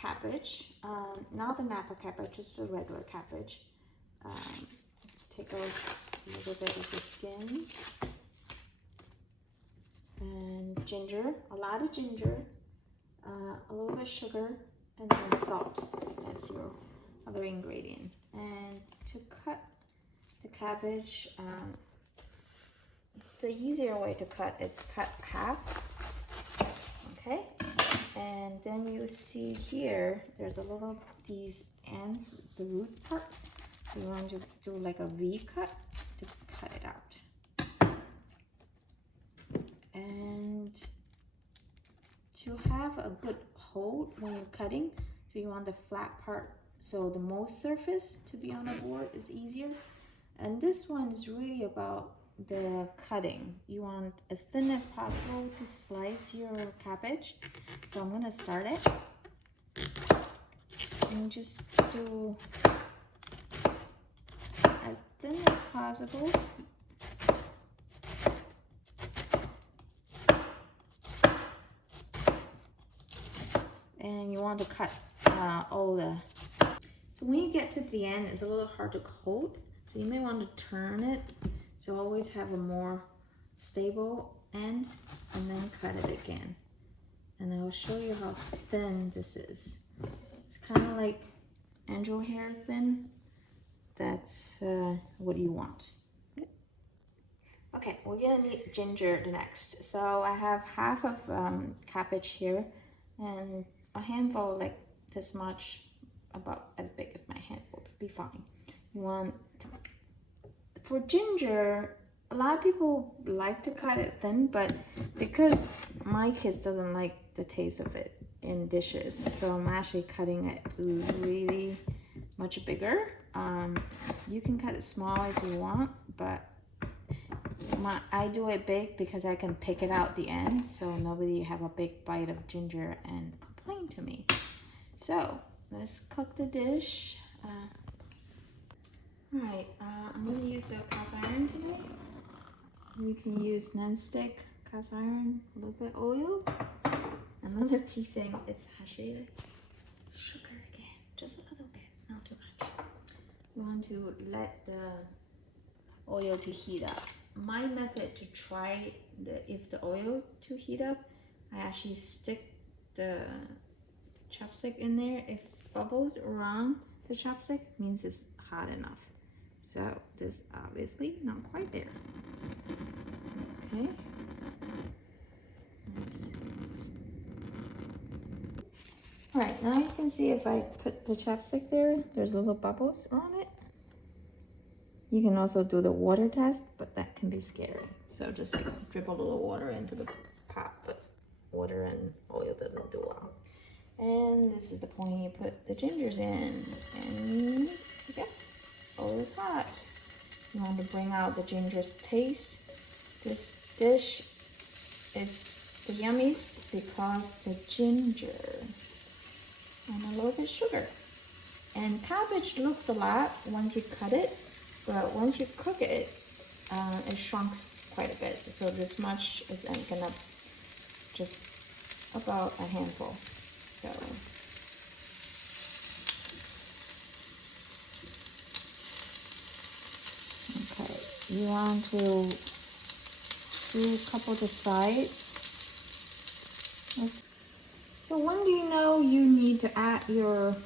cabbage, not the Napa cabbage, just the regular cabbage. Take off a little bit of the skin. And ginger, a lot of ginger, a little bit of sugar, and then salt as your other ingredient. And to cut the cabbage, the easier way to cut is cut half. Okay, and then you see here there's a little these ends, the root part. So you want to do like a V cut to cut it out. And to have a good hold when you're cutting, so you want the flat part, so the most surface to be on the board is easier. And this one is really about the cutting. You want as thin as possible to slice your cabbage. So I'm gonna start it and just do as thin as possible. And you want to cut all the, so when you get to the end, it's a little hard to coat, so you may want to turn it, so always have a more stable end, and then cut it again. And I'll show you how thin this is. It's kind of like angel hair thin. That's what you want. Okay, we're gonna need ginger next. So I have half of cabbage here, and a handful like this much, about as big as my hand, will be fine. You want for ginger, a lot of people like to cut it thin, but because my kids doesn't like the taste of it in dishes, so I'm actually cutting it really much bigger. You can cut it small if you want, but I do it big because I can pick it out the end, so nobody have a big bite of ginger and complain to me. So let's cook the dish. Alright, I'm going to use a cast iron today. You can use non-stick cast iron, a little bit oil. Another key thing, it's actually sugar again, just a little bit, not too much. You want to let the oil to heat up. My method to try if the oil to heat up, I actually stick the chopstick in there. If it's bubbles around the chopstick, means it's hot enough. So this obviously not quite there. Okay. All right, now you can see if I put the chopstick there, there's little bubbles around it. You can also do the water test, but that can be scary. So just like drip a little water into the pot, but water and oil doesn't do well. And this is the point you put the gingers in, and yeah, oil is hot. You want to bring out the ginger's taste. This dish is the yummiest because the ginger and a little bit of sugar. And cabbage looks a lot once you cut it, but once you cook it, it shrunks quite a bit. So this much is gonna just about a handful. So okay, you want to do a couple of the sides. So when do you know you need to add your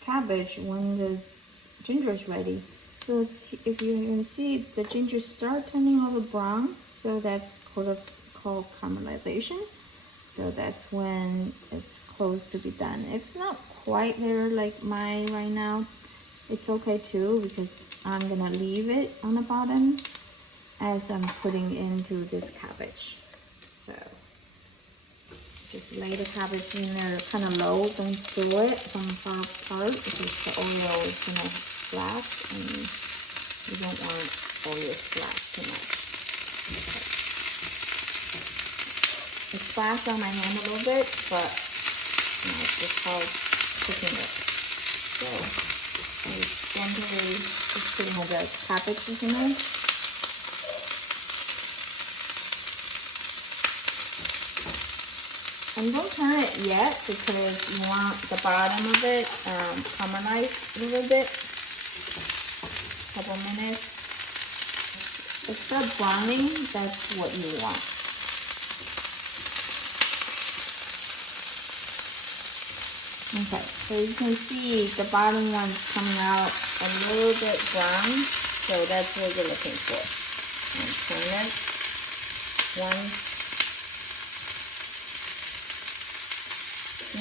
cabbage? When the ginger is ready. So if you can see, the ginger start turning a little brown, so that's called caramelization. So that's when it's close to be done. If it's not quite there like mine right now, it's okay too, because I'm gonna leave it on the bottom as I'm putting into this cabbage. So just lay the cabbage in there kind of low, don't stir it from far apart because the oil is gonna splash and you don't want oil splash too much. Okay. It splashed on my hand a little bit, but it's just how cooking it. So I gently just putting the cabbage in there. And don't turn it yet because you want the bottom of it caramelized a little bit. Couple minutes. It starts browning, that's what you want. Okay, so you can see the bottom one's coming out a little bit brown, so that's what you're looking for. And turn it once.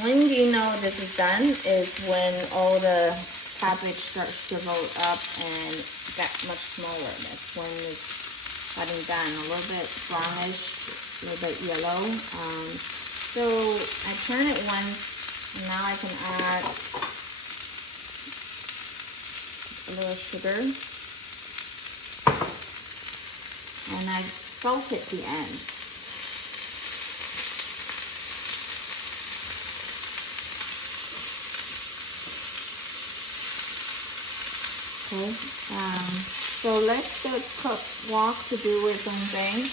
When you know this is done is when all the cabbage starts shriveled up and get much smaller. That's when it's getting done. A little bit brownish, a little bit yellow. So I turn it once. Now I can add a little sugar, and I salt at the end. Okay, so let the cook walk to do its own thing.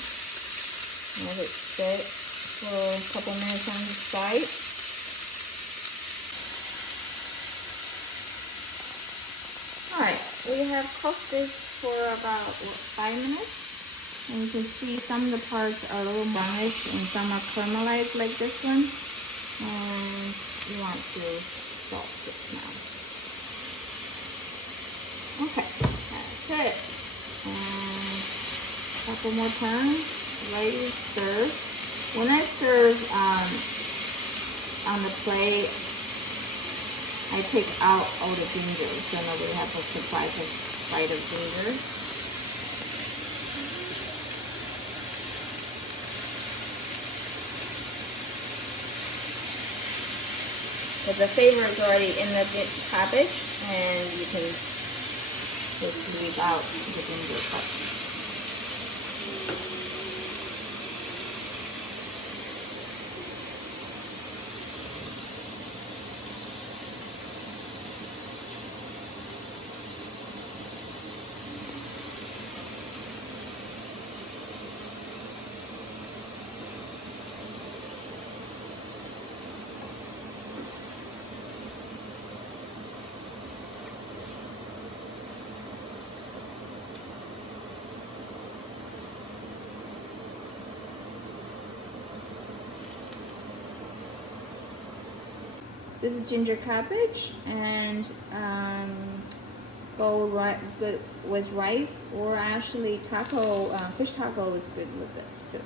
Let it sit for a couple minutes on the side. Alright, we have cooked this for about 5 minutes. And you can see some of the parts are a little brownish and some are caramelized like this one. And you want to salt it now. Okay, that's it. And a couple more times, ready to serve. When I serve on the plate, I take out all the ginger, so nobody has a surprise bite of ginger. But the flavor is already in the cabbage, and you can just leave out the ginger part. This is ginger cabbage, and go good with rice, or actually fish taco is good with this too.